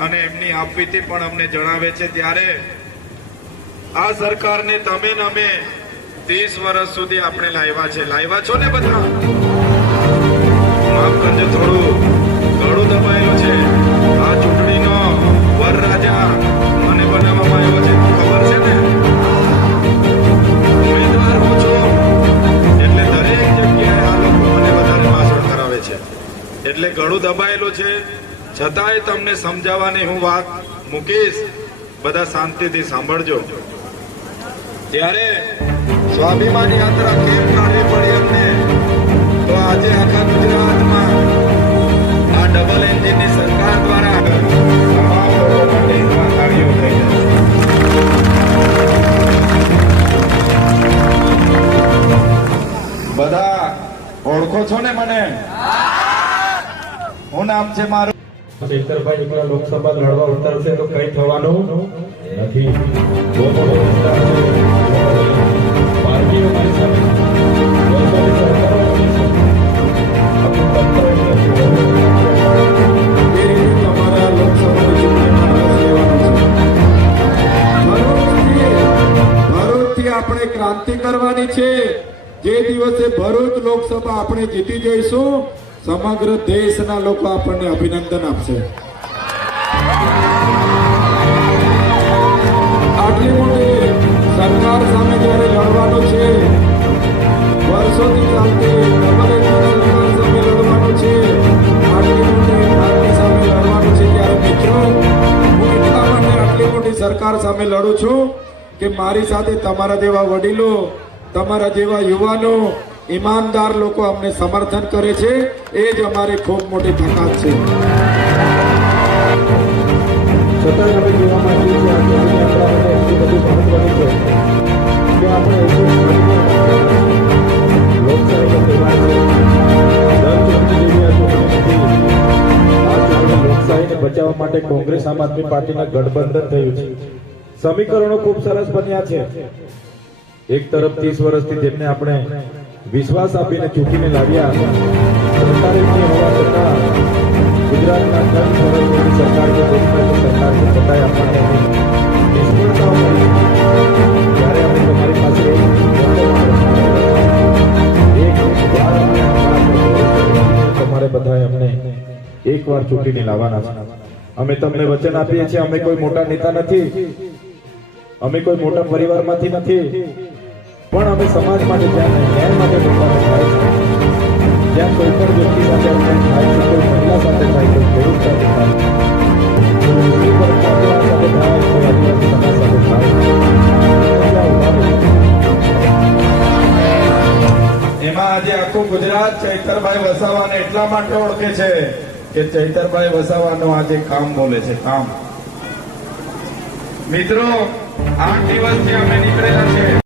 અને એમની આપવીતી પણ અમને જણાવે છે, ત્યારે આ સરકારને તમે ને અમે 30 વર્ષ સુધી આપણે લાવ્યા છો ને બધા? માફ કરજો, થોડું ગળું દબાયેલું છે. આ ચૂંટણીનો વરરાજા મને બનાવવામાં આવ્યો છે, ખબર છે ને? ઉમેદવાર હું છું એટલે દરેક જગ્યાએ આ લોકો મને વધારે ભાષણ કરાવે છે, એટલે ગળું દબાયેલું છે. છતાંય તમને સમજાવવાની હું વાત મૂકીશ, બધા શાંતિથી સાંભળજો. ત્યારે સ્વાભિમાન યાત્રા કેમ કાઢવી પડી અમને? તો આજે આખા ગુજરાતમાં આ ડબલ એન્જિનની સરકાર દ્વારા તમામ લોકો માટે હિતવાણીઓ થઈ જાય. બધા ઓળખો છો ને મને? શું નામ છે મારું? ચૈતરભાઈ એકલા લોકસભા લડવા ઉતરશે તો કઈ થવાનું નથી. બહુ મોટો વિસ્તાર છે. પાર્ટીઓ મારી સામે વર્ષોથી સરકારો આપી છે. આપણું તંત્ર એ રીતે તમારા લોકસભાની ચૂંટણીમાં રસ લેવાનો છે. ભરૂચથી આપણે ક્રાંતિ કરવાની છે. જે દિવસે ભરૂચ લોકસભા આપણે જીતી જઈશું, સમગ્ર દેશના લોકો આપણને અભિનંદન આપશે. આટલી મોટી સરકાર સામે જ્યારે લડવાનું છે, વર્ષોથી ચાલતી ડબલ એન્જિન સરકાર સામે લડવાનું છે, આટલી મોટી પાર્ટી સામે લડવાનું છે, ત્યારે મિત્રો હું એટલા માટે આટલી મોટી સરકાર સામે લડું છું કે મારી સાથે તમારા જેવા વડીલો, તમારા જેવા યુવાનો, ઈમાનદાર લોકો અમને સમર્થન કરે છે. એ જ અમારી ખૂબ મોટી તાકાત છે. છતાં આપણે જોવા માંગીએ છીએ આ ચૂંટણી આપણા માટે એટલી બધી મહત્વની છે કે આપણે લોકશાહીનો તહેવાર છે. દર ચૂંટણી જેવી આ ચૂંટણી નથી. આ ચૂંટણી લોકશાહીને બચાવવા માટે કોંગ્રેસ આમ આદમી પાર્ટીના ગઠબંધન થયું છે. સમીકરણો ખૂબ સરસ બન્યા છે. એક તરફ 30 વર્ષથી જેમને આપણે વિશ્વાસ આપીને ચૂંટીને લાવ્યા, સરકારે નહીં હોવા છતાં ગુજરાતના 3 વર્ષની સરકાર જે દેશની સરકાર છે, છતાંય આપણને નિષ્ફળતાઓ મળી. ત્યારે અમે તમારી પાસે તમારે બધાએ અમને એકવાર ચૂંટીને લાવવાના છે. અમે તમને વચન આપીએ છીએ, અમે કોઈ મોટા નેતા નથી, અમે કોઈ મોટા પરિવારમાંથી નથી, પણ અમે સમાજ માટે જ્યાં ન્યાય માટે લોકોને થાય છે, જ્યાં કોઈ પણ વ્યક્તિ સાથે અન્યાય થાય છે, કોઈ મહિલા સાથે થાય, કોઈ ખેડૂત સાથે થાય, કોઈ મુસ્લિમ વર્ગના આગેવાન સાથે થાય, કોઈ આદિવાસી સમાજ સાથે થાય, એમાં આજે આખું ગુજરાત ચૈતરભાઈ વસાવાને એટલા માટે ઓળખે છે કે ચૈતરભાઈ વસાવાનું આજે કામ બોલે છે, કામ. મિત્રો, 8 દિવસથી અમે નીકળેલા છે.